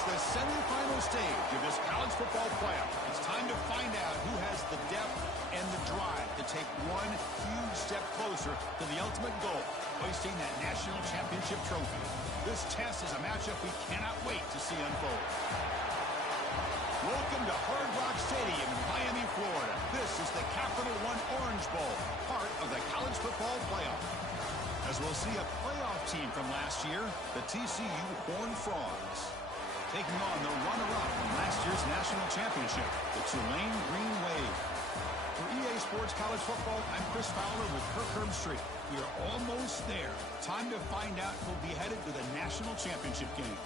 It's the semifinal stage of this college football playoff. It's time to find out who has the depth and the drive to take one huge step closer to the ultimate goal, hoisting that national championship trophy. This test is a matchup we cannot wait to see unfold. Welcome to Hard Rock Stadium in Miami, Florida. This is the Capital One Orange Bowl, part of the college football playoff. As we'll see a playoff team from last year, the TCU Horned Frogs, taking on the runner-up from last year's national championship, the Tulane Green Wave. For EA Sports College Football, I'm Chris Fowler with Kirk Herbstreit. We are almost there. Time to find out who'll be headed to the national championship game.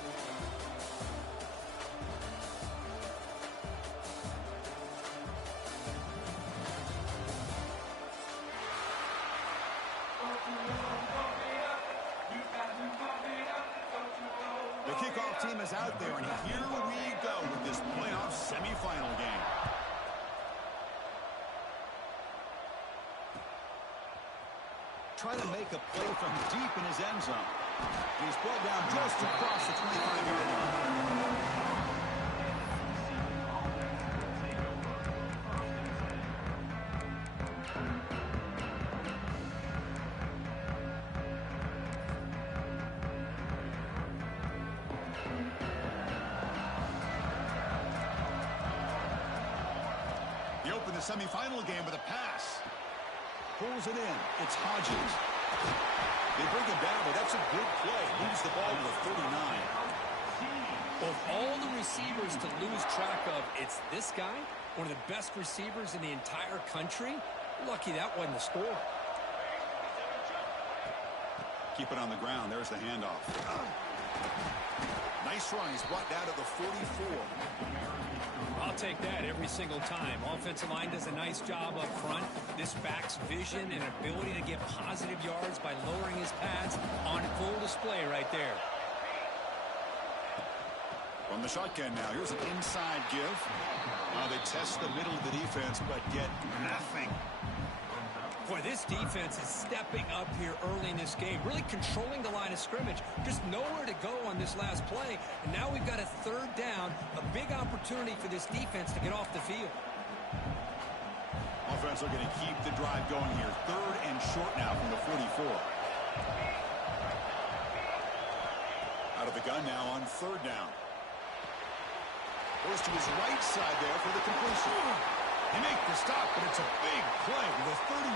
The kickoff team is out there, and here we go with this playoff semifinal game. Trying to make a play from deep in his end zone. He's brought down just across the 25-yard line. He opened the semifinal game with a pass. Pulls it in. It's Hodges. They bring him down, but that's a good play. Moves the ball to the 39. Of all the receivers to lose track of, it's this guy, one of the best receivers in the entire country. Lucky that wasn't the score. Keep it on the ground. There's the handoff. Nice run. He's brought down to the 44. I'll take that every single time. Offensive line does a nice job up front. This back's vision and ability to get positive yards by lowering his pads on full display right there. From the shotgun now, here's an inside give. They test the middle of the defense, but get nothing. Boy, this defense is stepping up here early in this game, really controlling the line of scrimmage. Just nowhere to go on this last play. And now we've got a third down, a big opportunity for this defense to get off the field. Offense looking to keep the drive going here. Third and short now from the 44. Out of the gun now on third down. Goes to his right side there for the completion. He makes the stop, but it's a big play with a 31.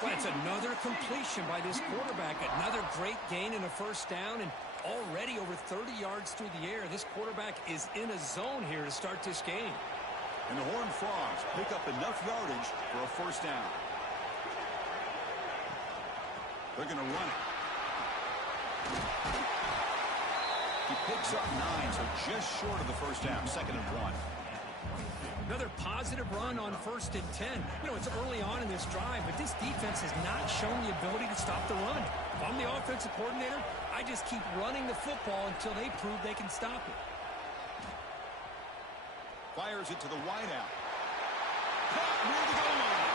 Well, it's another completion by this quarterback. Another great gain and a first down, and already over 30 yards through the air. This quarterback is in a zone here to start this game. And the Horned Frogs pick up enough yardage for a first down. They're going to run it. He picks up 9, so just short of the first down. 2nd and 1. Another positive run on 1st and 10. You know, it's early on in this drive, but this defense has not shown the ability to stop the run. If I'm the offensive coordinator, I just keep running the football until they prove they can stop it. Fires it to the wideout. Caught near the goal line.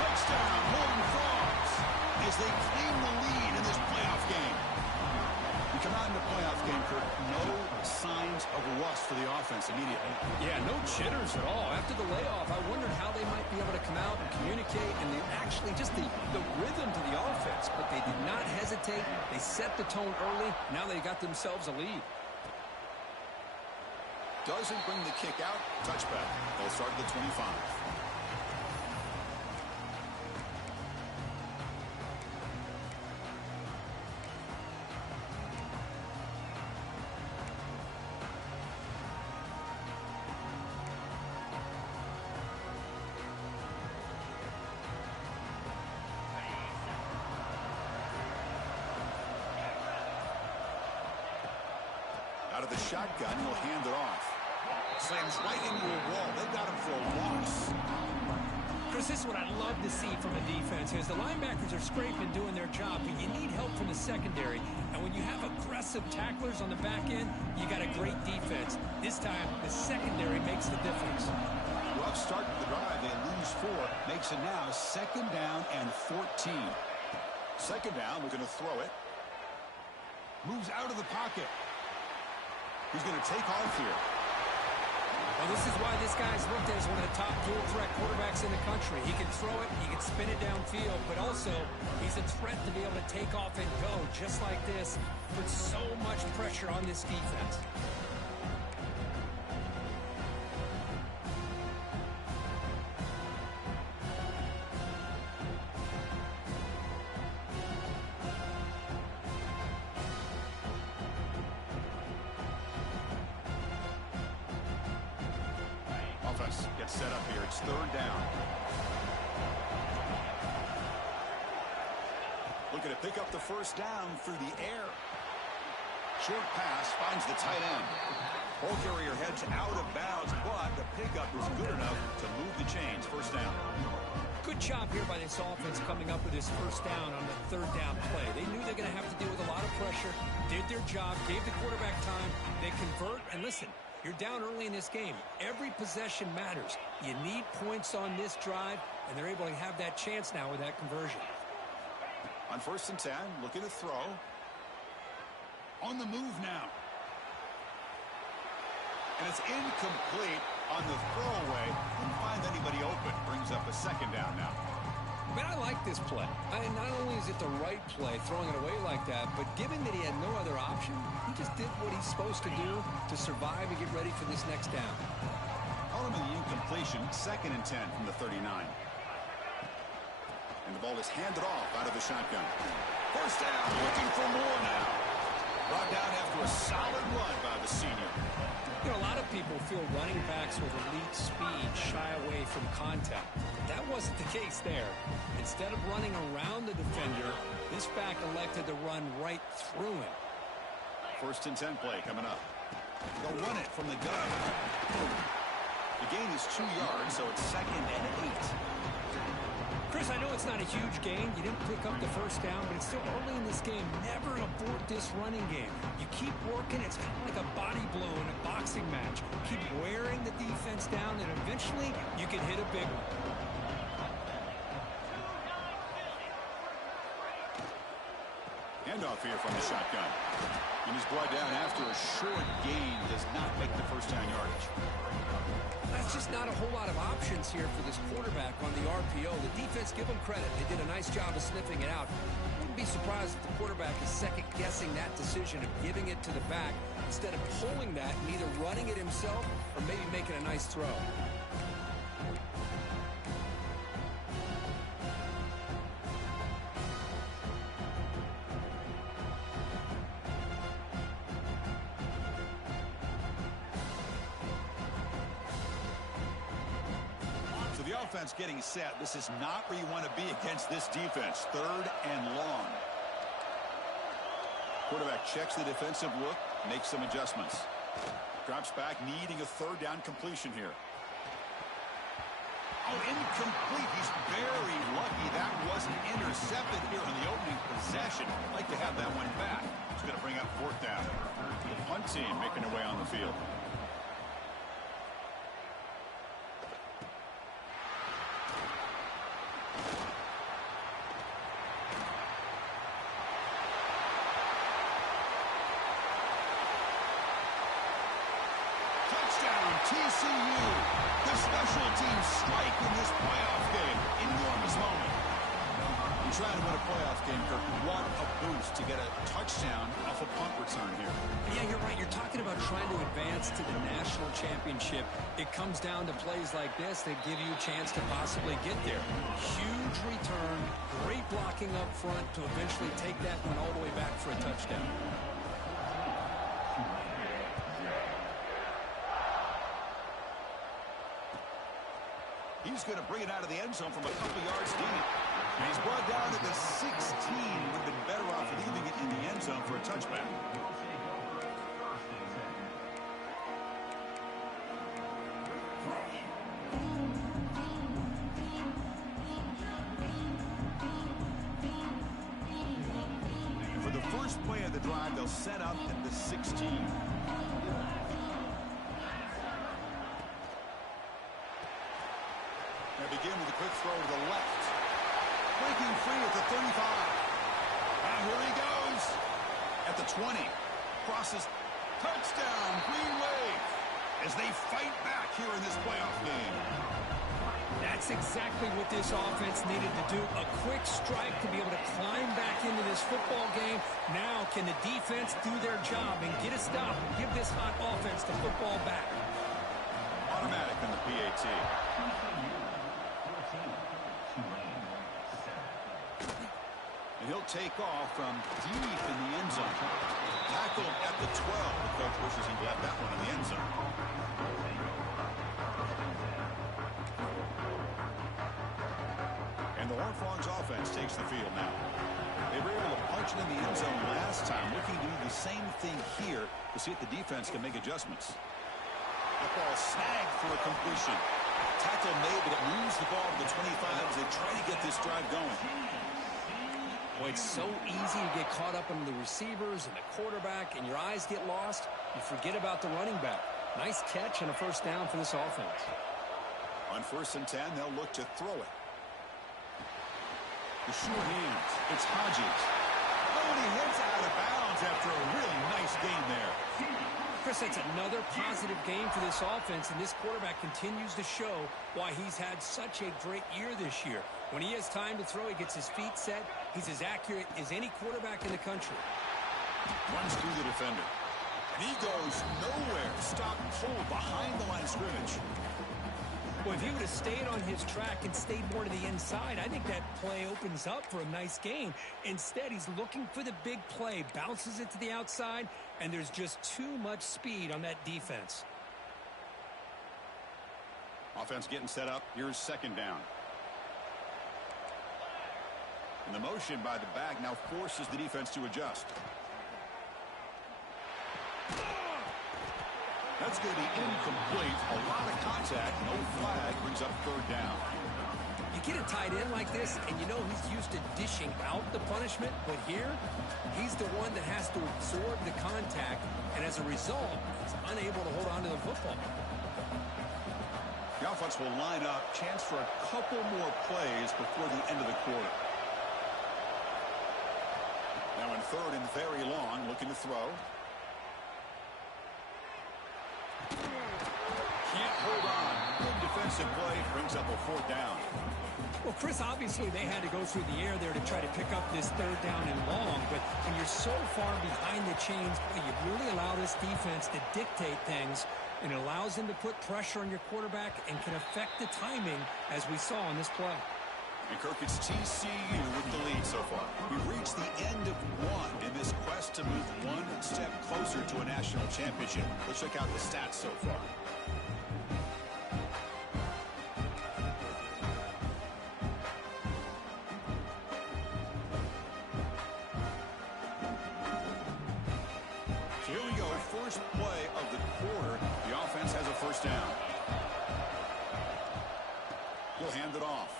Touchdown, Horned Frogs, as they claim the lead in this playoff game. We come out in the playoff game, Kirk. No signs of rust for the offense immediately. Yeah, no jitters at all. After the layoff, I wondered how they might be able to come out and communicate and actually just the rhythm to the offense. But they did not hesitate. They set the tone early. Now they got themselves a lead. Doesn't bring the kick out. Touchback. They'll start at the 25. Out of the shotgun, he'll hand it off. Slams right into a wall. They got him for a loss. Chris, this is what I love to see from a defense is the linebackers are scraping doing their job, but you need help from the secondary. And when you have aggressive tacklers on the back end, you got a great defense. This time, the secondary makes the difference. Rough start to the drive. They lose 4. Makes it now 2nd down and 14. 2nd down, we're going to throw it. Moves out of the pocket. He's going to take off here. Well, this is why this guy's looked at as one of the top dual threat quarterbacks in the country. He can throw it, he can spin it downfield, but also he's a threat to be able to take off and go just like this. Puts so much pressure on this defense. Offense gets set up here. It's third down. Looking to pick up the first down through the air. Short pass finds the tight end. Ball carrier heads out of bounds, but the pickup is good enough to move the chains. First down. Good job here by this offense coming up with this first down on the third down play. They knew they're going to have to deal with a lot of pressure, did their job, gave the quarterback time. They convert, and listen, you're down early in this game. Every possession matters. You need points on this drive, and they're able to have that chance now with that conversion. On 1st and 10, looking to throw. On the move now. And it's incomplete on the throwaway. Couldn't find anybody open. Brings up a second down now. But I like this play. Not only is it the right play, throwing it away like that, but given that he had no other option, he just did what he's supposed to do to survive and get ready for this next down. Ultimately, incompletion, 2nd and 10 from the 39. And the ball is handed off out of the shotgun. First down, looking for more now. Brought down after a solid run by the senior. You know, a lot of people feel running backs with elite speed shy away from contact. That wasn't the case there. Instead of running around the defender, this back elected to run right through him. 1st and 10 play coming up. They'll run it from the gun. The gain is 2 yards, so it's 2nd and 8. Chris, I know it's not a huge gain. You didn't pick up the first down, but it's still early in this game. Never abort this running game. You keep working. It's kind of like a body blow in a boxing match. Keep wearing the defense down, and eventually you can hit a big one. Handoff here from the shotgun. And he's brought down after a short gain. Does not make the first down yardage. That's just not a whole lot of options here for this quarterback on the RPO. The defense, give them credit. They did a nice job of sniffing it out. Wouldn't be surprised if the quarterback is second-guessing that decision of giving it to the back instead of pulling that and either running it himself or maybe making a nice throw. Offense getting set. This is not where you want to be against this defense. 3rd and long. Quarterback checks the defensive look, makes some adjustments. Drops back, needing a 3rd down completion here. Oh, incomplete. He's very lucky that wasn't intercepted here on the opening possession. I'd like to have that one back. It's going to bring up 4th down. The punt team making their way on the field. TCU, the special teams strike in this playoff game. Enormous moment. You're trying to win a playoff game, Kirk. What a boost to get a touchdown off a punt return here. Yeah, you're right. You're talking about trying to advance to the national championship. It comes down to plays like this that give you a chance to possibly get there. Huge return, great blocking up front to eventually take that one all the way back for a touchdown. He's going to bring it out of the end zone from a couple yards deep. And he's brought down at the 16. Would have been better off leaving it in the end zone for a touchback. And for the first play of the drive, they'll set up at the 16. Begin with a quick throw to the left. Breaking free at the 35. And here he goes. At the 20. Crosses. Touchdown as they fight back here in this playoff game. That's exactly what this offense needed to do. A quick strike to be able to climb back into this football game. Now can the defense do their job and get a stop and give this hot offense the football back? Automatic on the PAT. And he'll take off from deep in the end zone. Tackled at the 12. The coach wishes he left that one in the end zone. And the Horned Frogs offense takes the field now. They were able to punch it in the end zone last time, looking to do the same thing here to see if the defense can make adjustments. That ball snagged for a completion. Tackle made, but it moves the ball to the 25 as they try to get this drive going. Boy, it's so easy to get caught up in the receivers and the quarterback, and your eyes get lost. You forget about the running back. Nice catch and a first down for this offense. On 1st and 10, they'll look to throw it. The short hands. It's Hodges. Oh, and he hits out of bounds after a really nice game there. Chris, that's another positive game for this offense, and this quarterback continues to show why he's had such a great year this year. When he has time to throw, he gets his feet set. He's as accurate as any quarterback in the country. Runs through the defender. And he goes nowhere. Stop and pull behind the line of scrimmage. Well, if he would have stayed on his track and stayed more to the inside, I think that play opens up for a nice gain. Instead, he's looking for the big play, bounces it to the outside, and there's just too much speed on that defense. Offense getting set up. Here's 2nd down. And the motion by the back now forces the defense to adjust. That's going to be incomplete. A lot of contact. No flag. Brings up 3rd down. You get a tight end like this, and you know he's used to dishing out the punishment. But here, he's the one that has to absorb the contact. And as a result, he's unable to hold on to the football. The offense will line up. Chance for a couple more plays before the end of the quarter. Now in 3rd and very long, looking to throw. Can't hold on. Good defensive play. Brings up a 4th down. Well, Chris, obviously they had to go through the air there to try to pick up this 3rd down and long. But when you're so far behind the chains, you really allow this defense to dictate things. And it allows them to put pressure on your quarterback and can affect the timing, as we saw on this play. And Kirk, it's TCU with the lead so far. We've reached the end of one in this quest to move one step closer to a national championship. Let's check out the stats so far. So here we go. First play of the quarter. The offense has a 1st down. He'll hand it off.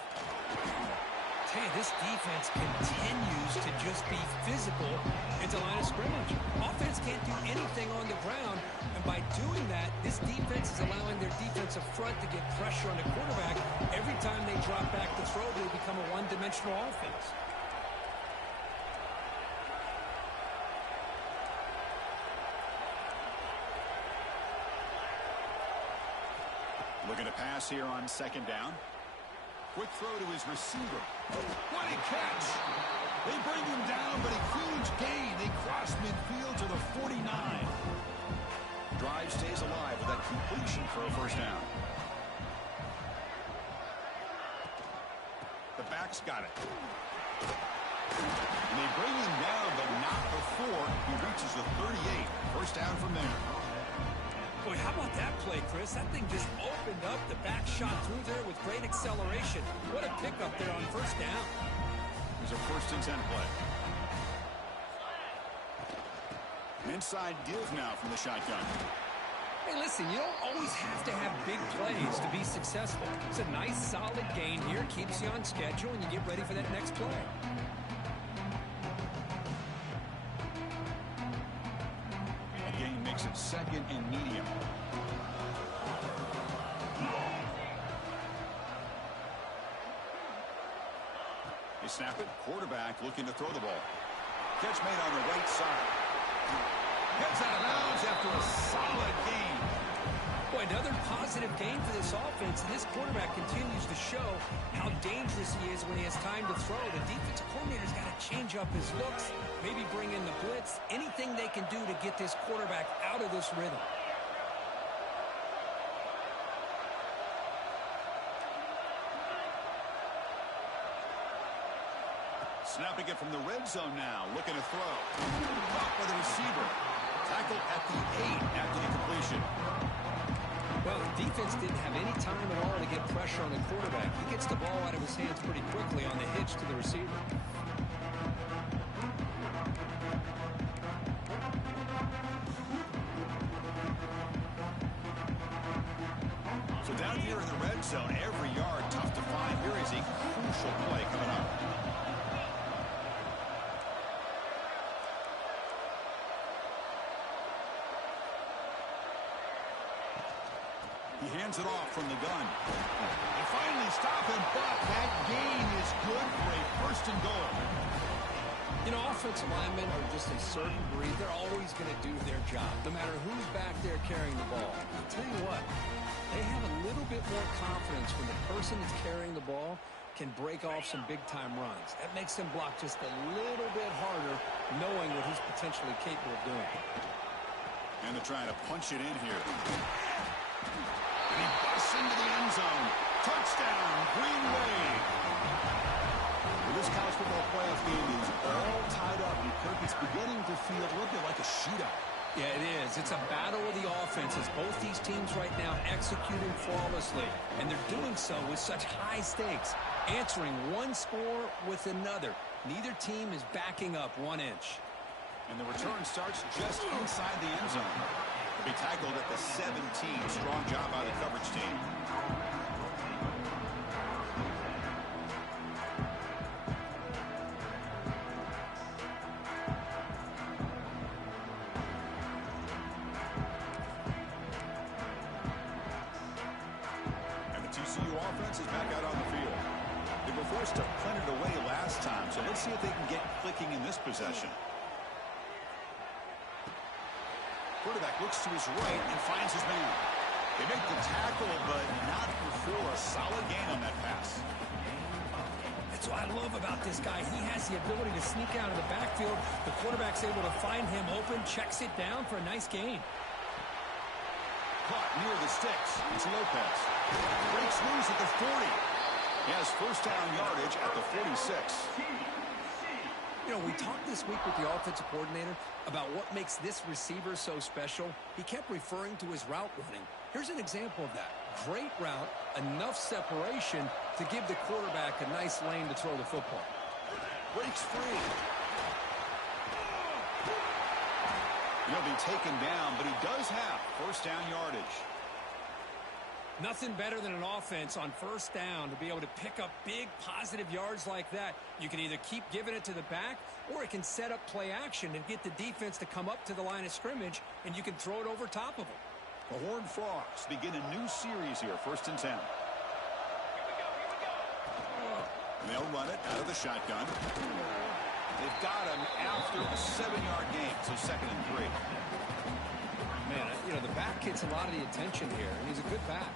Hey, this defense continues to just be physical into line of scrimmage. Offense can't do anything on the ground, and by doing that, this defense is allowing their defensive front to get pressure on the quarterback. Every time they drop back to throw, they become a one-dimensional offense. Looking to pass here on 2nd down. Quick throw to his receiver. What a catch! They bring him down, but a huge gain. They cross midfield to the 49. Drive stays alive with that completion for a 1st down. The back's got it. And they bring him down, but not before he reaches the 38. 1st down from there. Boy, how about that play, Chris? That thing just opened up. The back shot through there with great acceleration. What a pickup there on 1st down. There's a 1st and 10 play. An inside give now from the shotgun. Hey, listen, you don't always have to have big plays to be successful. It's a nice, solid gain here. Keeps you on schedule, and you get ready for that next play. Makes it 2nd and medium. They snap it. Quarterback looking to throw the ball. Catch made on the right side. Gets out of bounds after a solid gain. Boy, this offense, and this quarterback continues to show how dangerous he is when he has time to throw. The defensive coordinator's got to change up his looks, maybe bring in the blitz, anything they can do to get this quarterback out of this rhythm. Snapping it from the red zone now, looking to throw. Caught by the receiver. Tackle at the 8 after the completion. Well, the defense didn't have any time at all to get pressure on the quarterback. He gets the ball out of his hands pretty quickly on the hitch to the receiver. So down here in the red zone, every yard tough to find. Here is a crucial play coming up. He hands it off from the gun. They finally stop him, but that gain is good for a first and goal. You know, offensive linemen are just a certain breed. They're always going to do their job, no matter who's back there carrying the ball. I'll tell you what, they have a little bit more confidence when the person that's carrying the ball can break off some big-time runs. That makes them block just a little bit harder, knowing what he's potentially capable of doing. And they're trying to punch it in here. And he busts into the end zone. Touchdown, Green Wave. Well, this college football playoff game is all tied up. And Kirk, it's beginning to feel a little bit like a shootout. Yeah, it is. It's a battle of the offenses. Both these teams right now executing flawlessly. And they're doing so with such high stakes. Answering one score with another. Neither team is backing up 1 inch. And the return starts just inside the end zone. He'll be tackled at the 17. Strong job by the coverage team. And the TCU offense is back out on the field. They were forced to punt it away last time, so let's see if they can get clicking in this possession. Quarterback looks to his right and finds his man. They make the tackle, but not before a solid gain on that pass. That's what I love about this guy. He has the ability to sneak out of the backfield. The quarterback's able to find him open, checks it down for a nice gain. Caught near the sticks. It's Lopez. Breaks loose at the 40. He has first down yardage at the 46. You know, we talked this week with the offensive coordinator about what makes this receiver so special. He kept referring to his route running. Here's an example of that. Great route, enough separation to give the quarterback a nice lane to throw the football. Breaks free. He'll be taken down, but he does have first down yardage. Nothing better than an offense on first down to be able to pick up big positive yards like that. You can either keep giving it to the back, or it can set up play action and get the defense to come up to the line of scrimmage, and you can throw it over top of them. The Horned Frogs begin a new series here, 1st and 10. And they'll run it out of the shotgun. They've got him after a 7-yard gain, so 2nd and 3. Man, you know, the back gets a lot of the attention here, and he's a good back.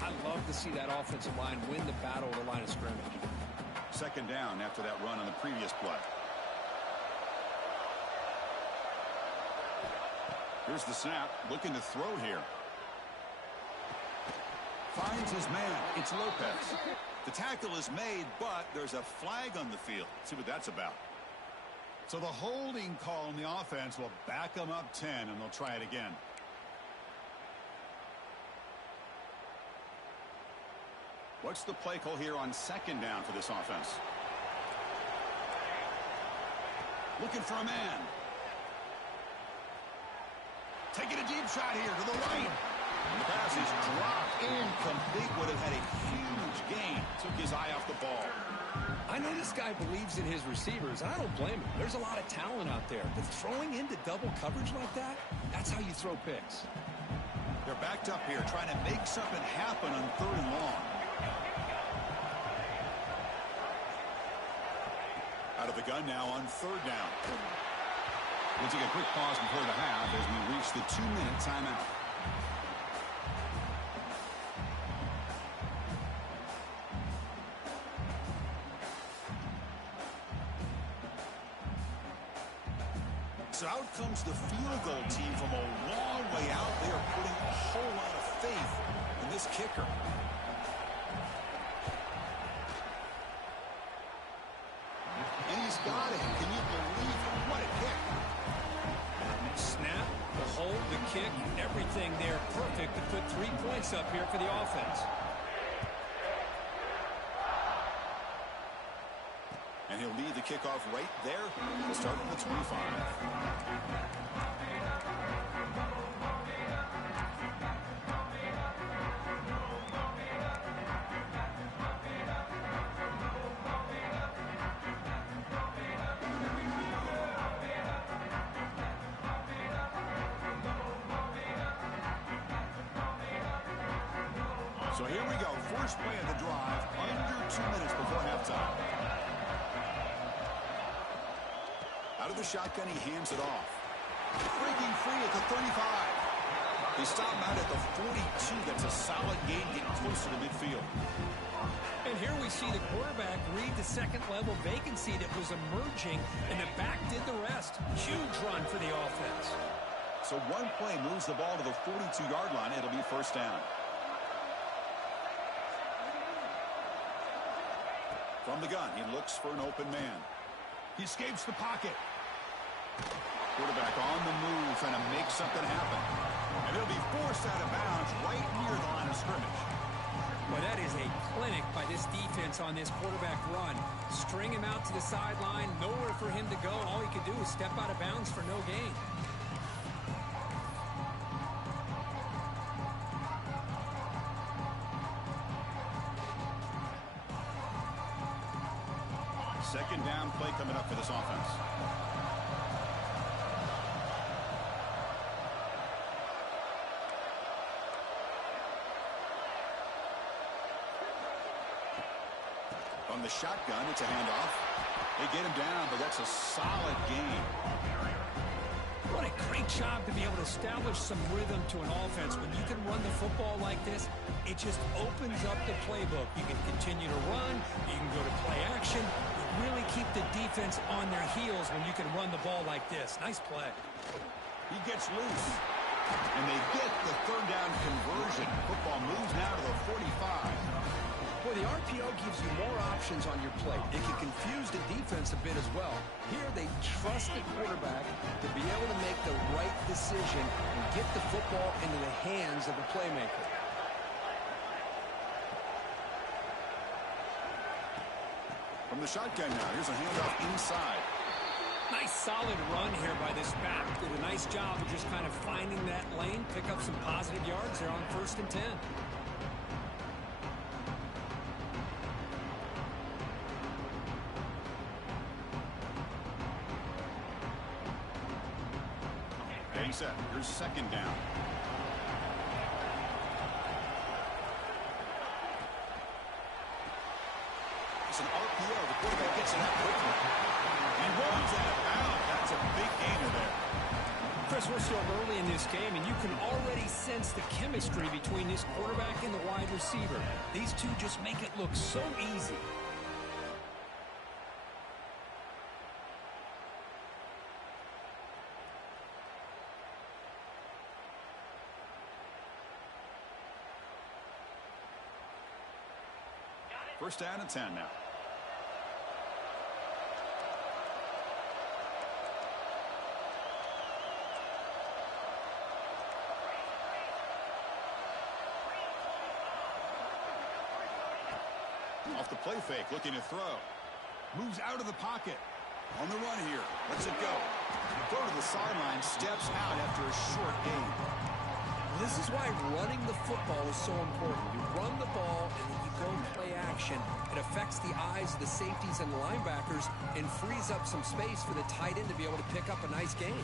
I love to see that offensive line win the battle of the line of scrimmage. 2nd down after that run on the previous play. Here's the snap, looking to throw here. Finds his man. It's Lopez. The tackle is made, but there's a flag on the field. Let's see what that's about. So the holding call on the offense will back them up 10, and they'll try it again. What's the play call here on 2nd down for this offense? Looking for a man. Taking a deep shot here to the right. And the pass is dropped incomplete. Would have had a huge gain. Took his eye off the ball. I know this guy believes in his receivers, and I don't blame him. There's a lot of talent out there. But throwing into double coverage like that, that's how you throw picks. They're backed up here, trying to make something happen on 3rd and long. Out of the gun now on 3rd down. We'll take a quick pause before the half as we reach the 2-minute timeout. So out comes the field goal team from a long way out. They are putting a whole lot of faith in this kicker. And he's got it. Can you believe it? What a kick. Snap, the hold, the kick, everything there perfect to put 3 points up here for the offense. And he'll lead the kickoff right there. We'll start from the 25. So here we go. First play of the drive, under 2 minutes before halftime. Out of the shotgun, he hands it off. Breaking free at the 35. They stop him out at the 42. That's a solid gain, getting closer to midfield. And here we see the quarterback read the second-level vacancy that was emerging, and the back did the rest. Huge run for the offense. So one play moves the ball to the 42-yard line. It'll be first down. From the gun, he looks for an open man. He escapes the pocket. Quarterback on the move, trying to make something happen. And he'll be forced out of bounds right near the line of scrimmage. Well, that is a clinic by this defense on this quarterback run. String him out to the sideline, nowhere for him to go. All he could do is step out of bounds for no gain. Second down play coming up for this offense. From the shotgun, it's a handoff. They get him down, but that's a solid gain. What a great job to be able to establish some rhythm to an offense. When you can run the football like this, it just opens up the playbook. You can continue to run. You can go to play action. You really keep the defense on their heels when you can run the ball like this. Nice play. He gets loose. And they get the third down conversion. Football moves now to the 45. Well, the RPO gives you more options on your plate. It can confuse the defense a bit as well. Here, they trust the quarterback to be able to make the right decision and get the football into the hands of the playmaker. From the shotgun now, here's a handoff inside. Nice solid run here by this back. Did a nice job of just kind of finding that lane, pick up some positive yards there on 1st and 10. Getting set. Here's second down. It's an RPO. The quarterback gets it out quickly. He runs out of bounds. That's a big gainer there. Chris, we're still early in this game, and you can already sense the chemistry between this quarterback and the wide receiver. These two just make it look so easy. First down and 10 now. Off the play fake, looking to throw. Moves out of the pocket. On the run here. Lets it go. Throw to the sideline. Steps out after a short gain. This is why running the football is so important. You run the ball and then you go play action. It affects the eyes of the safeties and the linebackers and frees up some space for the tight end to be able to pick up a nice gain.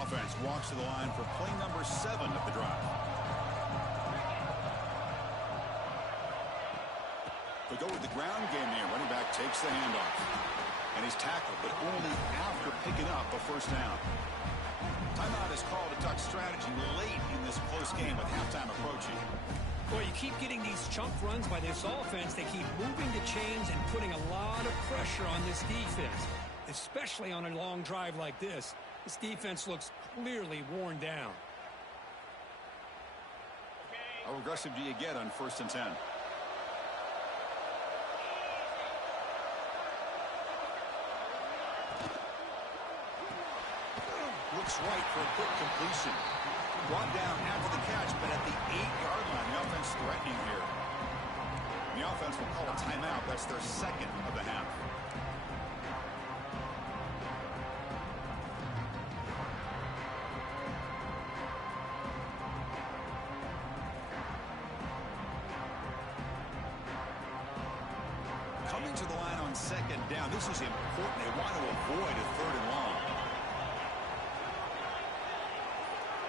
Offense walks to the line for play number 7 of the drive. They go with the ground game here. Running back takes the handoff. And he's tackled, but only after picking up a first down. Timeout is called to duck strategy late in this close game with halftime approaching. Well, you keep getting these chunk runs by this offense. They keep moving the chains and putting a lot of pressure on this defense, especially on a long drive like this. This defense looks clearly worn down. How aggressive do you get on 1st and 10? Looks right for a quick completion. Brought down after the catch, but at the 8-yard line, the offense threatening here. The offense will call a timeout. That's their second of the half. Coming to the line on 2nd down. This is important. They want to avoid a 3rd and long.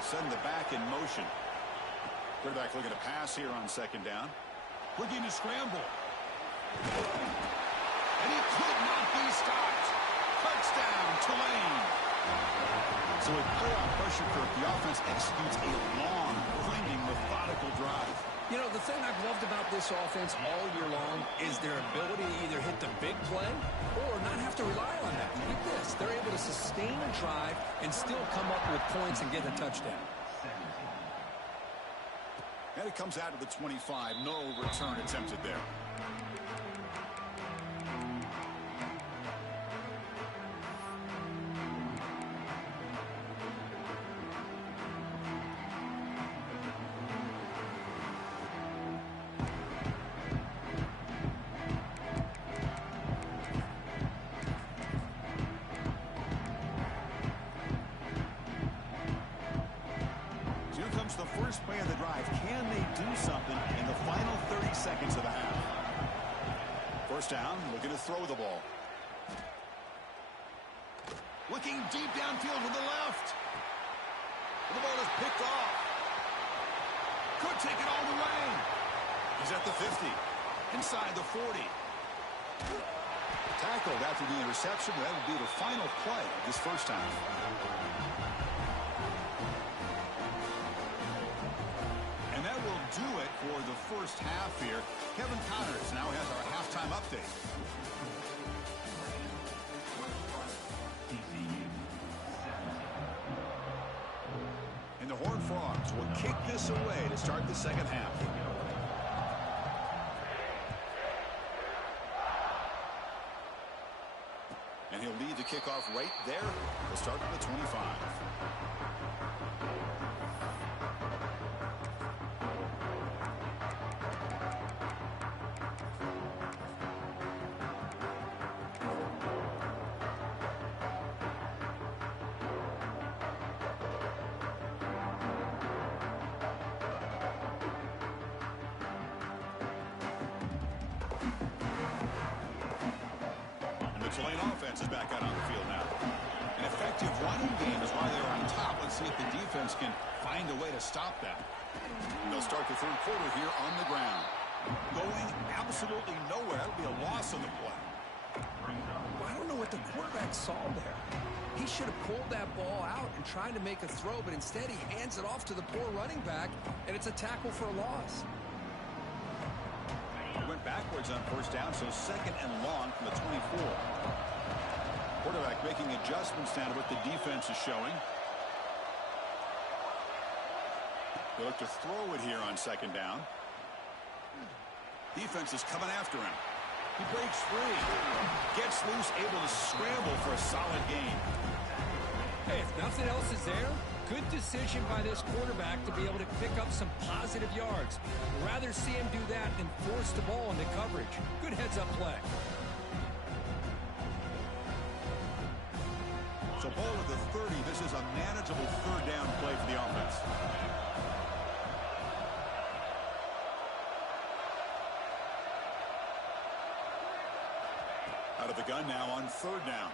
Send the back in motion. Quarterback looking to pass here on 2nd down. Looking to scramble. And he could not be stopped. Touchdown, Tulane. So with playoff pressure curve, the offense executes a long, winding, methodical drive. You know, the thing I've loved about this offense all year long is their ability to either hit the big play or not have to rely on that. Look at this. They're able to sustain a drive and still come up with points and get a touchdown. And it comes out of the 25. No return attempted there. The first play of the drive. Can they do something in the final 30 seconds of the half? 1st down, looking to throw the ball. Looking deep downfield with the left. The ball is picked off. Could take it all the way. He's at the 50. Inside the 40. Tackled after the interception. That would be the final play of this first half. Do it for the first half here. Kevin Connors now has our halftime update. And the Horned Frogs will kick this away to start the second half. And he'll lead the kickoff right there. We'll start with the 25. Tulane offense is back out on the field now. An effective running game is why they're on top. Let's see if the defense can find a way to stop that. And they'll start the 3rd quarter here on the ground. Going absolutely nowhere. That'll be a loss on the play. I don't know what the quarterback saw there. He should have pulled that ball out and tried to make a throw, but instead he hands it off to the poor running back, and it's a tackle for a loss. He went backwards on 1st down, so 2nd and long from the 24. Quarterback making adjustments down to what the defense is showing. They look to throw it here on 2nd down. Defense is coming after him. He breaks free. Gets loose, able to scramble for a solid gain. Hey, if nothing else is there, good decision by this quarterback to be able to pick up some positive yards. Rather see him do that than force the ball into coverage. Good heads-up play. So ball at the 30. This is a manageable 3rd down play for the offense. Out of the gun now on 3rd down.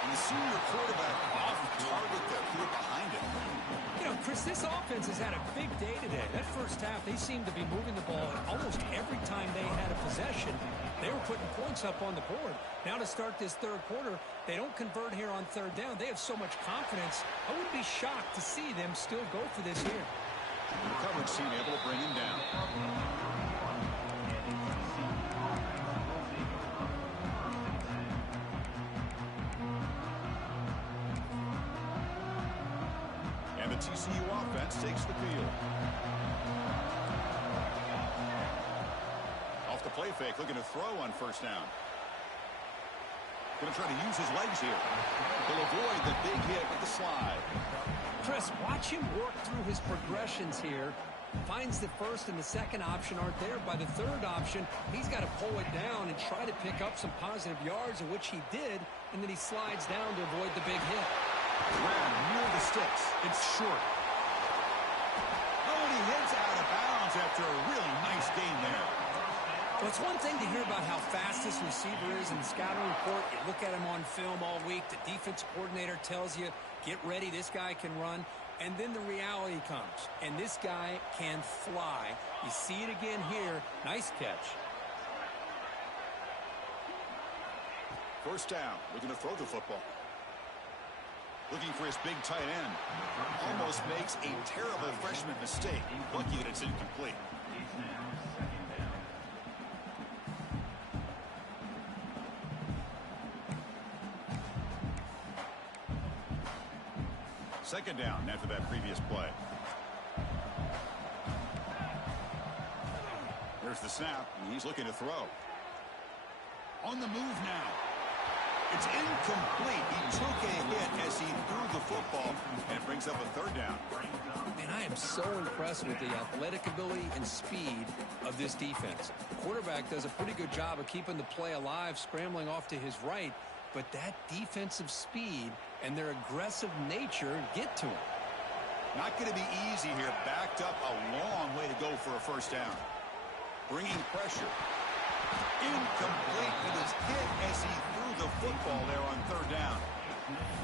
And the senior quarterback off target there. Threw it behind him. You You know, Chris, this offense has had a big day today. That first half, they seemed to be moving the ball almost every time they had a possession. They were putting points up on the board. Now to start this third quarter, they don't convert here on third down. They have so much confidence. I wouldn't be shocked to see them still go for this here. The coverage team able to bring him down. And the TCU offense takes the field. Off the play fake, looking to throw on first down. Going to try to use his legs here. He'll avoid the big hit with the slide. Chris, watch him work through his progressions here. Finds the first and the second option aren't there. By the third option, he's got to pull it down and try to pick up some positive yards, of which he did, and then he slides down to avoid the big hit. Grab near the sticks. It's short. Oh, and he hits out of bounds after a really nice game there. Well, it's one thing to hear about how fast this receiver is in the scouting report. You look at him on film all week. The defense coordinator tells you, get ready, this guy can run. And then the reality comes, and this guy can fly. You see it again here. Nice catch. First down. Looking to throw the football. Looking for his big tight end. Almost makes a terrible freshman mistake. Lucky that it's incomplete. Second down after that previous play. There's the snap, and he's looking to throw. On the move now. It's incomplete. He took a hit as he threw the football, and it brings up a third down. And I am so impressed with the athletic ability and speed of this defense. The quarterback does a pretty good job of keeping the play alive, scrambling off to his right. But that defensive speed and their aggressive nature get to him. Not going to be easy here. Backed up a long way to go for a first down. Bringing pressure. Incomplete. It was hit as he threw the football there on third down.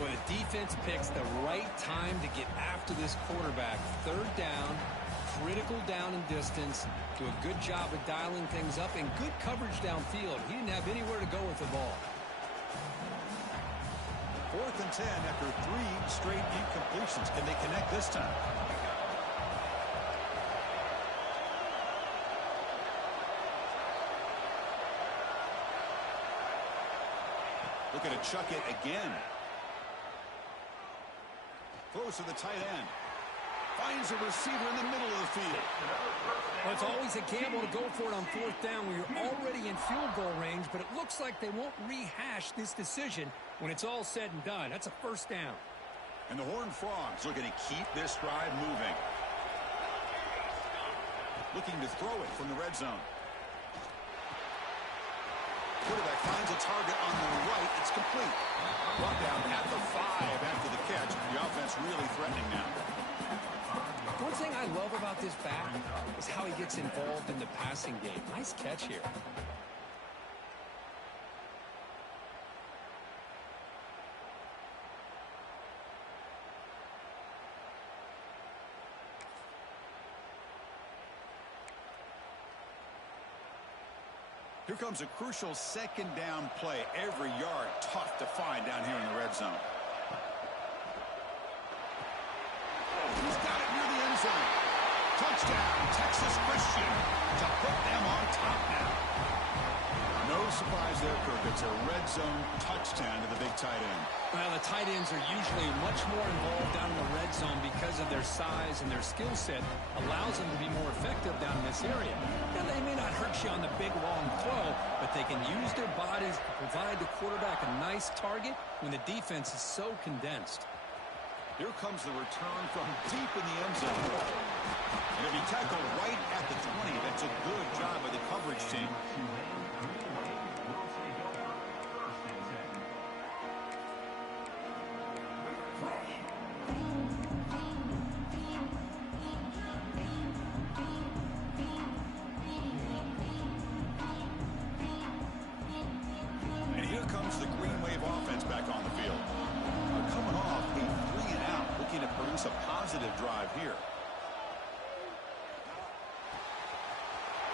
Well, the defense picks the right time to get after this quarterback. Third down, critical down and distance. Do a good job of dialing things up and good coverage downfield. He didn't have anywhere to go with the ball. 4th and 10 after 3 straight incompletions. Can they connect this time? Looking to chuck it again. Throws to the tight end. Finds a receiver in the middle of the field. Well, it's always a gamble to go for it on 4th down when you're already in field goal range, but it looks like they won't rehash this decision when it's all said and done. That's a first down. And the Horned Frogs looking to keep this drive moving. Looking to throw it from the red zone. Quarterback finds a target on the right. It's complete. Brought down at the 5 after the catch. The offense really threatening now. One thing I love about this back is how he gets involved in the passing game. Nice catch here. Here comes a crucial second down play. Every yard tough to find down here in the red zone. He's got it near the end zone. Touchdown, Texas Christian, to put them on top now. No surprise there, Kirk. It's a red zone touchdown to the big tight end. Well, the tight ends are usually much more involved down in the red zone because of their size and their skill set allows them to be more effective down in this area. Now, they may not hurt you on the big, long throw, but they can use their bodies to provide the quarterback a nice target when the defense is so condensed. Here comes the return from deep in the end zone. And if he tackled right at the 20, that's a good job by the coverage team. And here comes the Green Wave offense back on the field. Coming off a 3-and-out, looking to produce a positive drive here.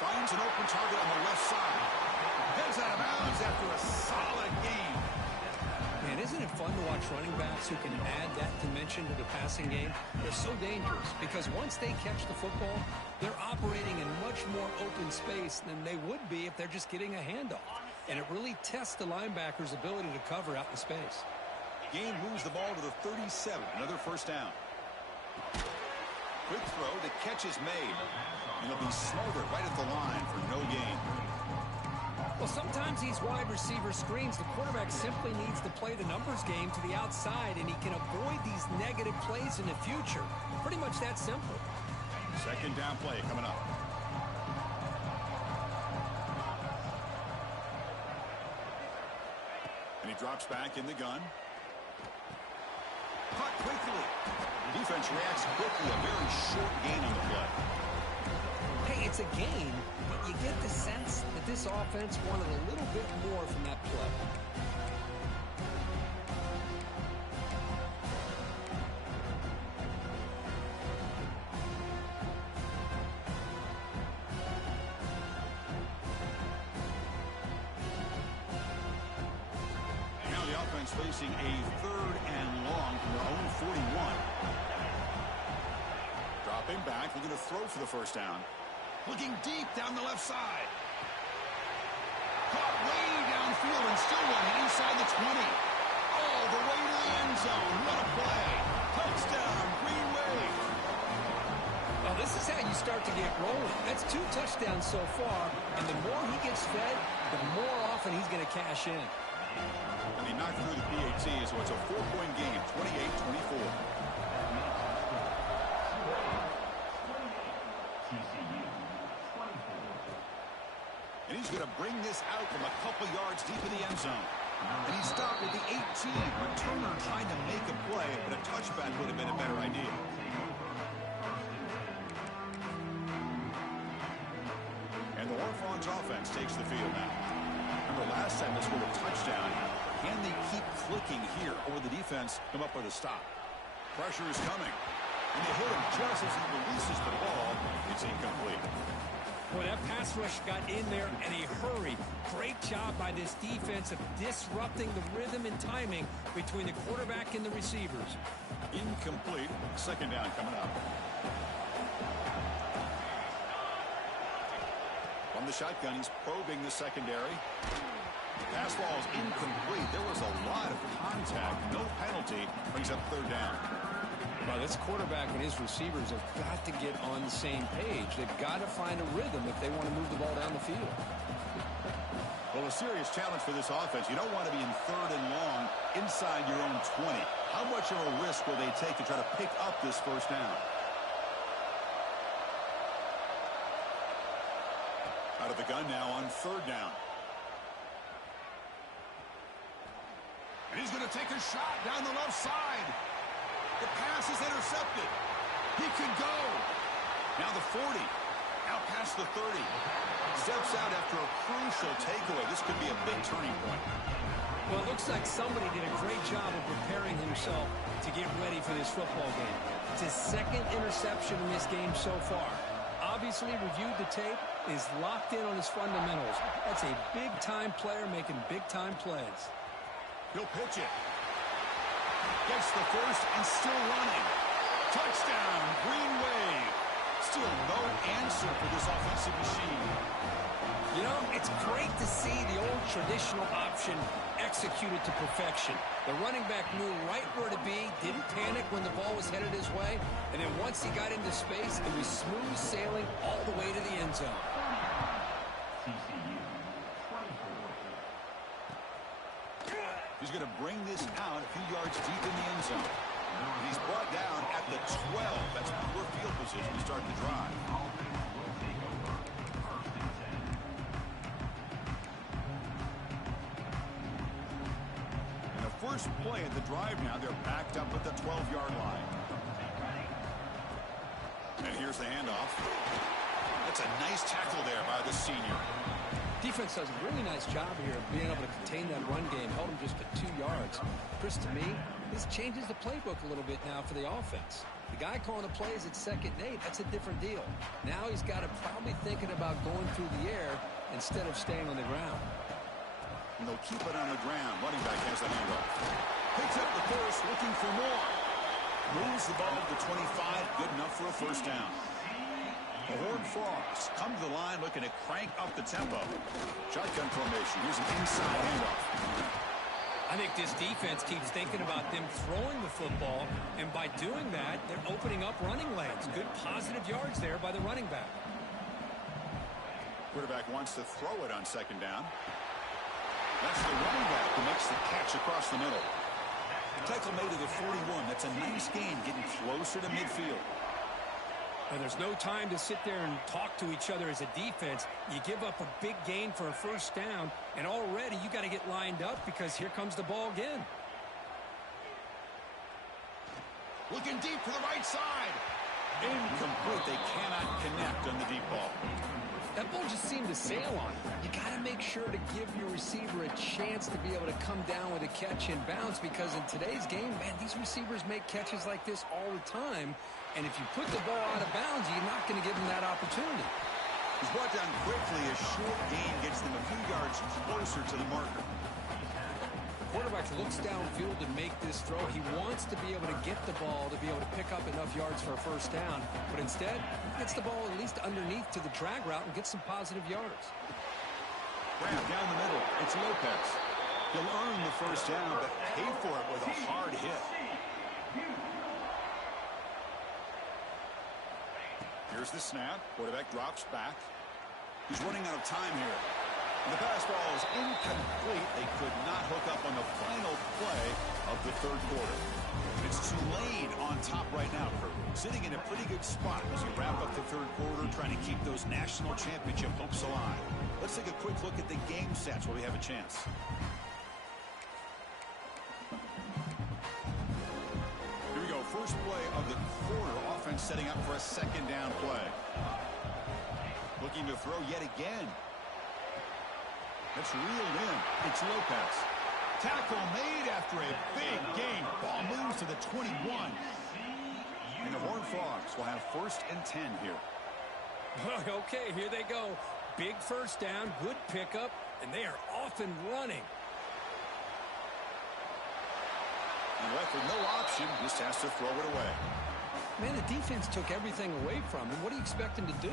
Finds an open target on the left side. Heads out of bounds after a solid game. Man, isn't it fun to watch running backs who can add that dimension to the passing game? They're so dangerous because once they catch the football, they're operating in much more open space than they would be if they're just getting a handoff. And it really tests the linebacker's ability to cover out in space. Game moves the ball to the 37. Another first down. Quick throw. The catch is made. And it'll be smothered right at the line for no gain. Well, sometimes these wide receiver screens, the quarterback simply needs to play the numbers game to the outside, and he can avoid these negative plays in the future. Pretty much that simple. Second down play coming up. And he drops back in the gun. Caught quickly. The defense reacts quickly. A very short gain on the play. Hey, it's a gain, but you get the sense that this offense wanted a little bit more from that play. Now the offense facing a 3rd and long from their own 41. Dropping back, looking to throw for the first down. Looking deep down the left side. Caught way downfield and still running inside the 20. All the way to the end zone. What a play. Touchdown, Green Wave. Well, this is how you start to get rolling. That's 2 touchdowns so far, and the more he gets fed, the more often he's going to cash in. And he knocked through the PAT, so it's a 4-point game, 28-24. And he's going to bring this out from a couple yards deep in the end zone. And he stopped at the 18. Returner trying to make a play, but a touchback would have been a better idea. And the Orphans offense takes the field now. Remember last time they scored a touchdown. Can they keep clicking here, or will the defense come up with a stop? Pressure is coming. And they hit him just as he releases the ball. It's incomplete. Boy, that pass rush got in there in a hurry. Great job by this defense of disrupting the rhythm and timing between the quarterback and the receivers. Incomplete. Second down coming up. From the shotgun, he's probing the secondary. Pass ball is incomplete. There was a lot of contact. No penalty. Brings up 3rd down. Well, this quarterback and his receivers have got to get on the same page. They've got to find a rhythm if they want to move the ball down the field. Well, a serious challenge for this offense. You don't want to be in 3rd and long inside your own 20. How much of a risk will they take to try to pick up this first down? Out of the gun now on 3rd down. And he's going to take a shot down the left side. The pass is intercepted. He can go. Now the 40. Now past the 30. Steps out after a crucial takeaway. This could be a big turning point. Well, it looks like somebody did a great job of preparing himself to get ready for this football game. It's his 2nd interception in this game so far. Obviously reviewed the tape, is locked in on his fundamentals. That's a big-time player making big-time plays. He'll pitch it. Gets the first and still running. Touchdown, Green Wave. Still no answer for this offensive machine. You know, it's great to see the old traditional option executed to perfection. The running back knew right where to be, didn't panic when the ball was headed his way, and then once he got into space, it was smooth sailing all the way to the end zone. He's going to bring this out a few yards deep in the end zone. And he's brought down at the 12. That's poor field position to start the drive. And the first play of the drive now, they're backed up at the 12-yard line. And here's the handoff. That's a nice tackle there by the senior. Defense does a really nice job here of being able to contain that run game, held him just at 2 yards. Chris, to me, this changes the playbook a little bit now for the offense. The guy calling the plays at 2nd and 8, that's a different deal. Now he's got to probably thinking about going through the air instead of staying on the ground. And they'll keep it on the ground. Running back has the handoff. Picks up the first, looking for more. Moves the ball to the 25, good enough for a first down. The Horned Frogs come to the line looking to crank up the tempo. Shotgun formation. Here's an inside handoff. I think this defense keeps thinking about them throwing the football, and by doing that, they're opening up running lanes. Good positive yards there by the running back. Quarterback wants to throw it on 2nd down. That's the running back who makes the catch across the middle. Tackle made to the 41. That's a nice gain, getting closer to midfield. And there's no time to sit there and talk to each other as a defense. You give up a big gain for a first down, and already you got to get lined up because here comes the ball again. Looking deep to the right side. Incomplete. They cannot connect on the deep ball. That ball just seemed to sail on him. You got to make sure to give your receiver a chance to be able to come down with a catch and bounce, because in today's game, man, these receivers make catches like this all the time. And if you put the ball out of bounds, you're not going to give them that opportunity. He's brought down quickly. A short gain gets them a few yards closer to the marker. The quarterback looks downfield to make this throw. He wants to be able to get the ball to be able to pick up enough yards for a first down. But instead, he gets the ball at least underneath to the drag route and gets some positive yards. Grab down the middle. It's Lopez. He'll earn the first down, but pay for it with a hard hit. Here's the snap. Quarterback drops back. He's running out of time here. And the pass ball is incomplete. They could not hook up on the final play of the 3rd quarter. It's Tulane on top right now, Kurt. Sitting in a pretty good spot as you wrap up the 3rd quarter, trying to keep those national championship hopes alive. Let's take a quick look at the game stats while we have a chance. Here we go. First play of the quarter. Offense setting up for a 2nd down play. Looking to throw yet again. That's reeled in. It's Lopez. Tackle made after a big gain. Ball moves to the 21. And the Horned Frogs will have 1st and 10 here. Okay, here they go. Big first down, good pickup, and they are off and running. And left with no option, just has to throw it away. Man, the defense took everything away from him. What do you expect him to do?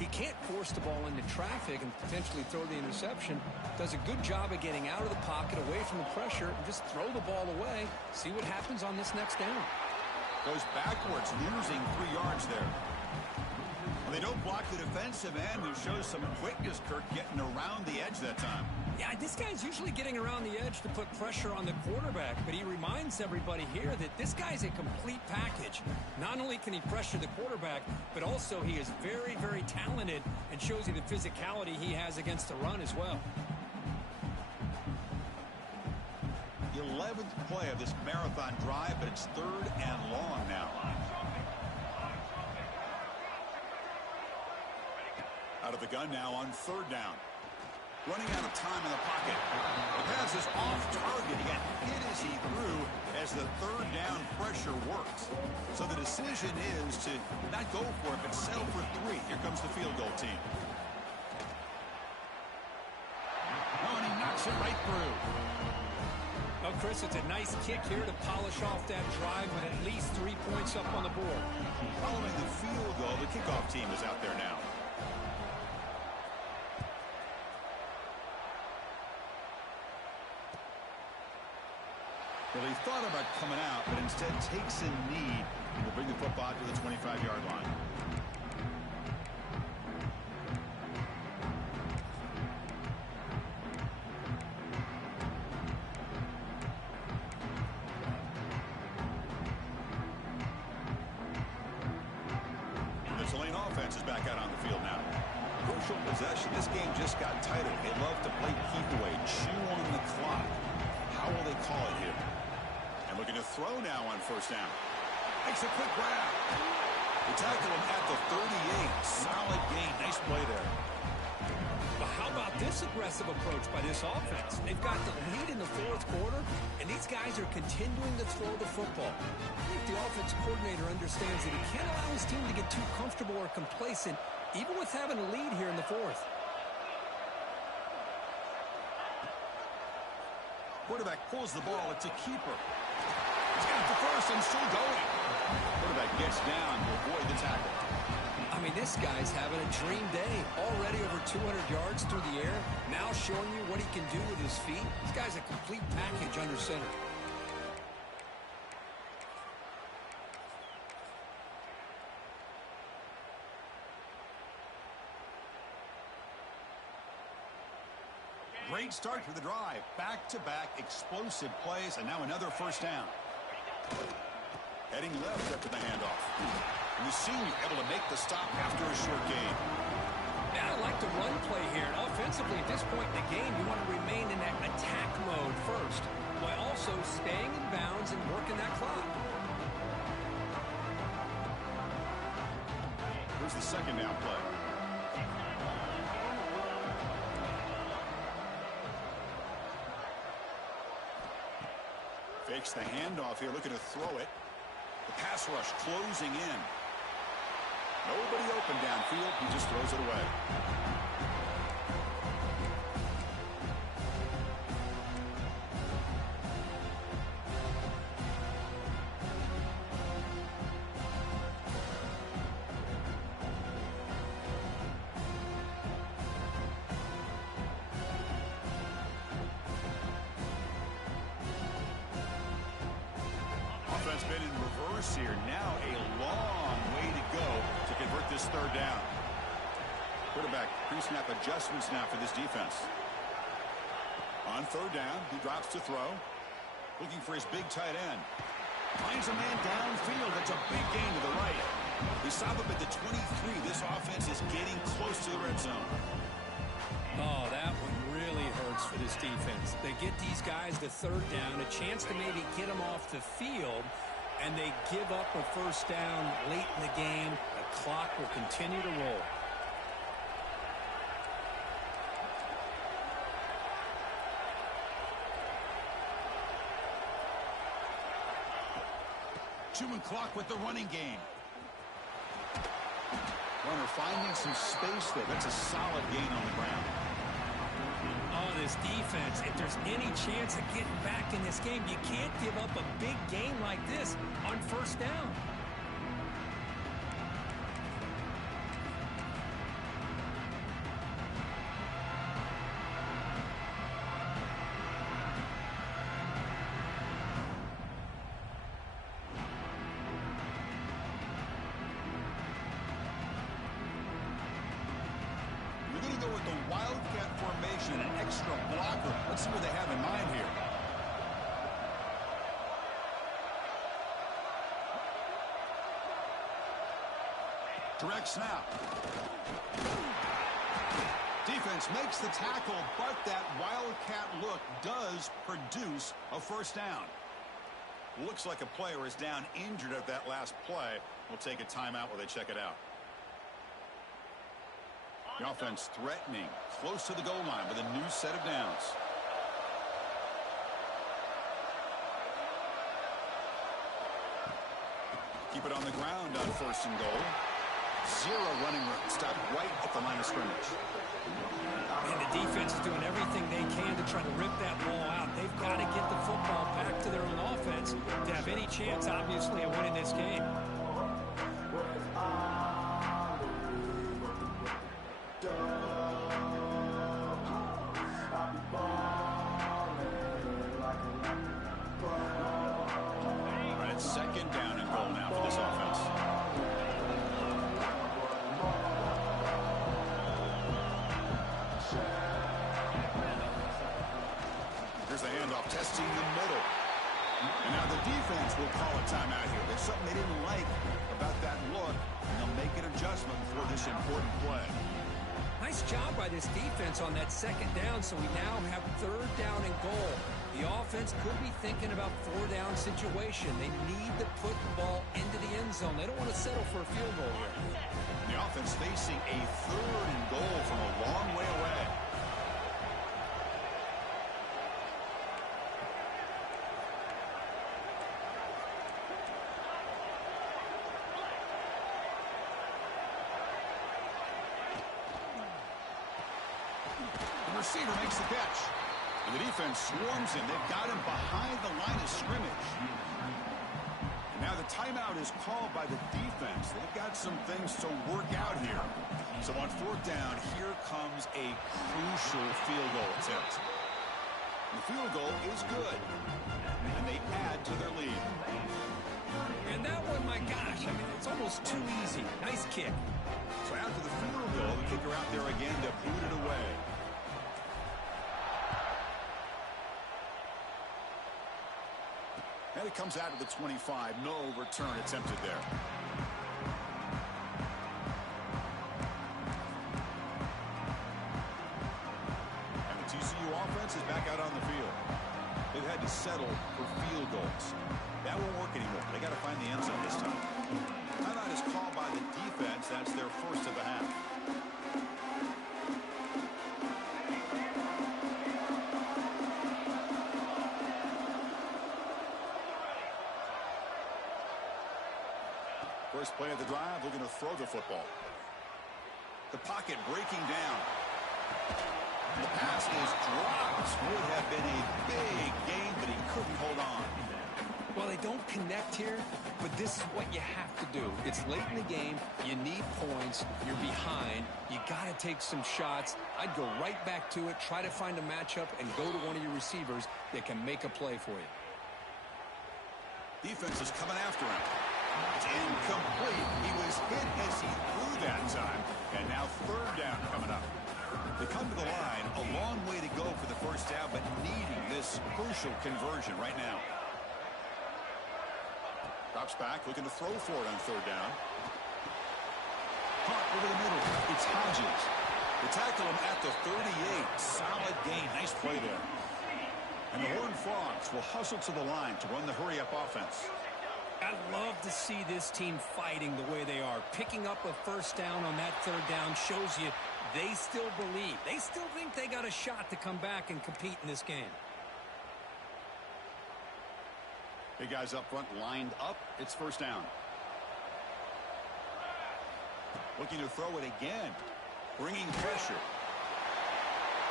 He can't force the ball into traffic and potentially throw the interception. Does a good job of getting out of the pocket, away from the pressure, and just throw the ball away. See what happens on this next down. Goes backwards, losing 3 yards there. Well, they don't block the defensive end, who shows some quickness, Kirk, getting around the edge that time. Yeah, this guy's usually getting around the edge to put pressure on the quarterback, but he reminds everybody here that this guy's a complete package. Not only can he pressure the quarterback, but also he is very, very talented and shows you the physicality he has against the run as well. 11th play of this marathon drive, but it's 3rd and long now. Out of the gun now on 3rd down. Running out of time in the pocket. The pass is off target. He got hit as he threw as the 3rd down pressure works. So the decision is to not go for it, but settle for 3. Here comes the field goal team. Oh, and he knocks it right through. Well, Chris, it's a nice kick here to polish off that drive with at least 3 points up on the board. Following the field goal, the kickoff team is out there now. Well, he thought about coming out, but instead takes a knee and will bring the football to the 25-yard line. The Tulane offense is back out on the field now. Crucial possession. This game just got tighter. They love to play keep away, chew on the clock. How will they call it here? And looking to throw now on 1st down. Makes a quick grab. They tackle him at the 38. Solid gain. Nice play there. But how about this aggressive approach by this offense. They've got the lead in the fourth quarter, and these guys are continuing to throw the football. I think the offense coordinator understands that he can't allow his team to get too comfortable or complacent, even with having a lead here in the fourth. Quarterback pulls the ball. It's a keeper. He's got the first and still going. Quarterback gets down to avoid the tackle. I mean, this guy's having a dream day. Already over 200 yards through the air. Now showing you what he can do with his feet. This guy's a complete package under center. Great start for the drive. Back-to-back explosive plays, and now another first down. Heading left after the handoff. And the senior able to make the stop after a short gain. Now I like the run play here. And offensively, at this point in the game, you want to remain in that attack mode first, while also staying in bounds and working that clock. Here's the second down play. Fakes the handoff here, looking to throw it. The pass rush closing in. Nobody open downfield. He just throws it away. Offense been in reverse here. Now a long way to go to convert this third down. Quarterback pre-snap adjustments now for this defense. On third down, he drops to throw. Looking for his big tight end. Finds a man downfield. That's a big gain to the right. They stop him at the 23. This offense is getting close to the red zone. Oh, that one really hurts for this defense. They get these guys to third down, a chance to maybe get them off the field, and they give up a first down late in the game. The clock will continue to roll. Chewing clock with the running game. Runner finding some space there. That's a solid gain on the ground. Oh, this defense, if there's any chance of getting back in this game, you can't give up a big game like this on first down. With the wildcat formation, an extra blocker. Let's see what they have in mind here. Direct snap. Defense makes the tackle, but that wildcat look does produce a first down. Looks like a player is down injured at that last play. We'll take a timeout while they check it out. The offense threatening, close to the goal line with a new set of downs. Keep it on the ground on first and goal. Zero running room. Stop right at the line of scrimmage. And the defense is doing everything they can to try to rip that ball out. They've got to get the football back to their own offense to have any chance, obviously, of winning this game. Second down and goal now for this offense. Here's the handoff, testing the middle. And now the defense will call a timeout here. There's something they didn't like about that look, and they'll make an adjustment before this important play. Nice job by this defense on that second down, so we now have third down and goal. The offense could be thinking about four-down situation. They need to put the ball into the end zone. They don't want to settle for a field goal here. The offense facing a third and goal from a long way away. receiver makes the catch. And the defense swarms him. They've got him behind the line of scrimmage. And now the timeout is called by the defense. They've got some things to work out here. So on fourth down, here comes a crucial field goal attempt. The field goal is good. And they add to their lead. And that one, my gosh, I mean, it's almost too easy. Nice kick. So after the field goal, the kicker out there again to boot it away. And it comes out of the 25. No return attempted there. And the TCU offense is back out on the field. They've had to settle for field goals. That won't work anymore. They got to find the end zone this time. Timeout is called by the defense. That's their first of the half. First play of the drive, looking to throw the football. The pocket breaking down. The pass is dropped. Would have been a big gain, but he couldn't hold on. Well, they don't connect here, but this is what you have to do. It's late in the game. You need points. You're behind. You got to take some shots. I'd go right back to it, try to find a matchup, and go to one of your receivers that can make a play for you. Defense is coming after him. It's incomplete. He was hit as he threw that time. And now third down coming up. They come to the line, a long way to go for the first down, but needing this crucial conversion right now. Drops back, looking to throw for it on third down. Caught over the middle. It's Hodges. They tackle him at the 38. Solid gain. Nice play there. And the Horned Frogs will hustle to the line to run the hurry-up offense. I love to see this team fighting the way they are. Picking up a first down on that third down shows you they still believe. They still think they got a shot to come back and compete in this game. Big guys up front lined up. It's first down. Looking to throw it again. Bringing pressure.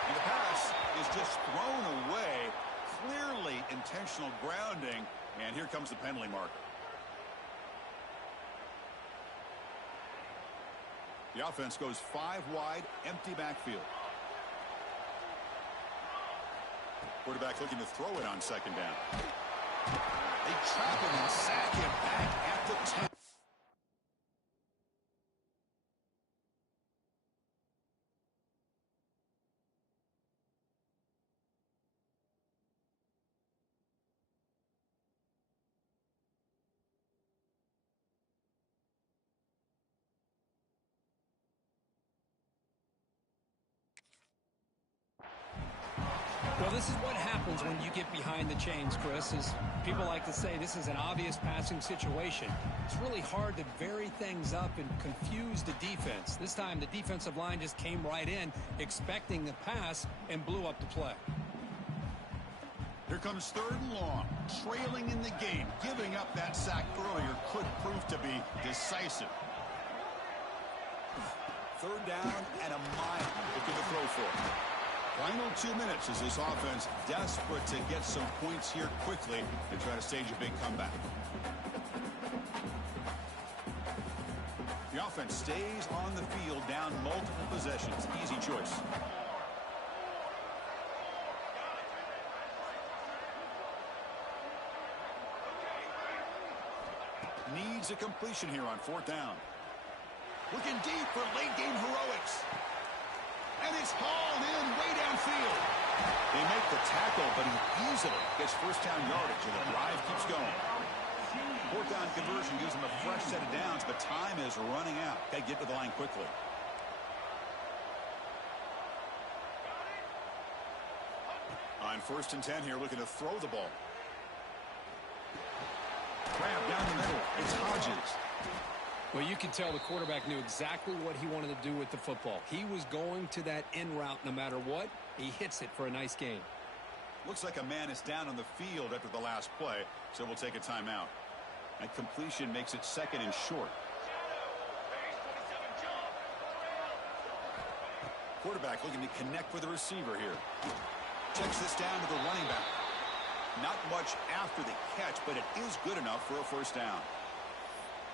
And the pass is just thrown away. Clearly intentional grounding. And here comes the penalty marker. The offense goes 5 wide, empty backfield. Quarterback looking to throw it on second down. They trap him and sack him back at the 10. Well, this is what happens when you get behind the chains, Chris. As people like to say, this is an obvious passing situation. It's really hard to vary things up and confuse the defense. This time, the defensive line just came right in, expecting the pass, and blew up the play. Here comes third and long. Trailing in the game. Giving up that sack earlier could prove to be decisive. Third down and a mile. Looking to throw for it. Final 2 minutes as this offense desperate to get some points here quickly and try to stage a big comeback. The offense stays on the field down multiple possessions. Easy choice. Needs a completion here on fourth down. Looking deep for late game heroics. And it's hauled in way downfield. They make the tackle, but he easily gets first down yardage, and the drive keeps going. Fourth down conversion gives them a fresh set of downs, but time is running out. Got to get to the line quickly. On first and 10 here, looking to throw the ball. Grab down the middle. It's Hodges. Well, you can tell the quarterback knew exactly what he wanted to do with the football. He was going to that in route no matter what. He hits it for a nice gain. Looks like a man is down on the field after the last play, so we'll take a timeout. That completion makes it second and short. Quarterback looking to connect with the receiver here. Checks this down to the running back. Not much after the catch, but it is good enough for a first down.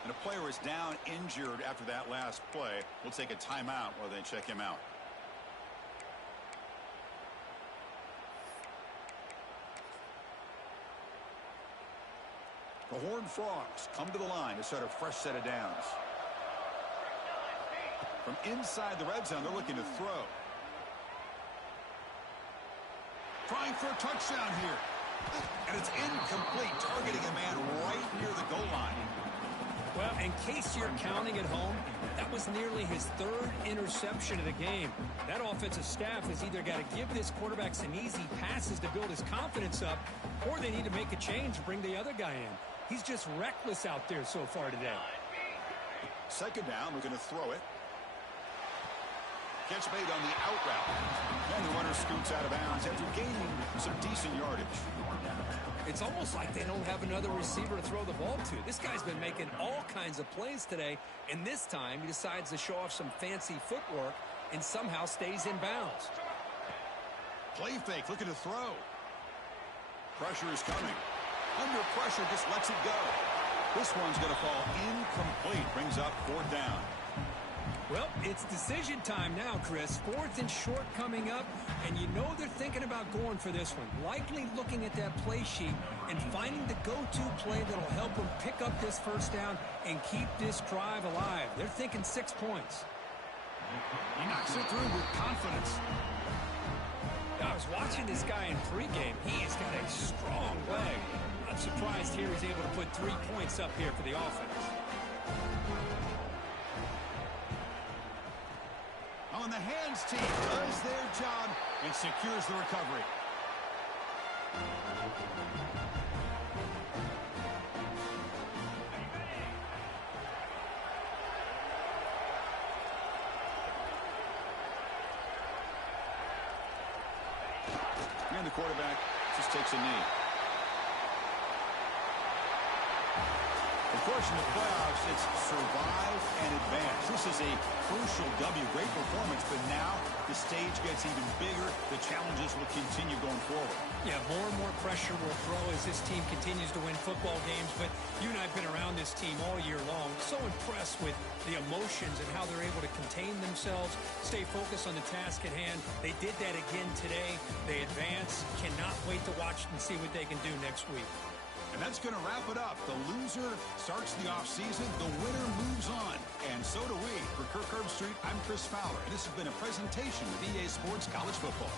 And a player is down injured after that last play. We'll take a timeout while they check him out. The Horned Frogs come to the line to start a fresh set of downs. From inside the red zone, they're looking to throw. Trying for a touchdown here. And it's incomplete, targeting a man right near the goal line. Well, in case you're counting at home, that was nearly his third interception of the game. That offensive staff has either got to give this quarterback some easy passes to build his confidence up, or they need to make a change and bring the other guy in. He's just reckless out there so far today. Second down, we're going to throw it. Catch made on the out route. And the runner scoots out of bounds after gaining some decent yardage. It's almost like they don't have another receiver to throw the ball to. This guy's been making all kinds of plays today, and this time he decides to show off some fancy footwork and somehow stays in bounds. Play fake, looking to throw. Pressure is coming. Under pressure, just lets it go. This one's going to fall incomplete. Brings up fourth down. Well, it's decision time now, Chris. Fourth and short coming up, and you know they're thinking about going for this one. Likely looking at that play sheet and finding the go-to play that'll help them pick up this first down and keep this drive alive. They're thinking 6 points. He knocks it through with confidence. I was watching this guy in pregame. He has got a strong leg. I'm surprised here he's able to put 3 points up here for the offense. On the hands team does their job and secures the recovery. And the quarterback just takes a knee. Of course, in the playoffs, it's survive and advance. This is a crucial W. Great performance, but now the stage gets even bigger. The challenges will continue going forward. Yeah, more and more pressure will throw as this team continues to win football games. But you and I have been around this team all year long. So impressed with the emotions and how they're able to contain themselves, stay focused on the task at hand. They did that again today. They advance. Cannot wait to watch and see what they can do next week. And that's going to wrap it up. The loser starts the offseason. The winner moves on. And so do we. For Kirk Herbstreit, I'm Chris Fowler. And this has been a presentation of EA Sports College Football.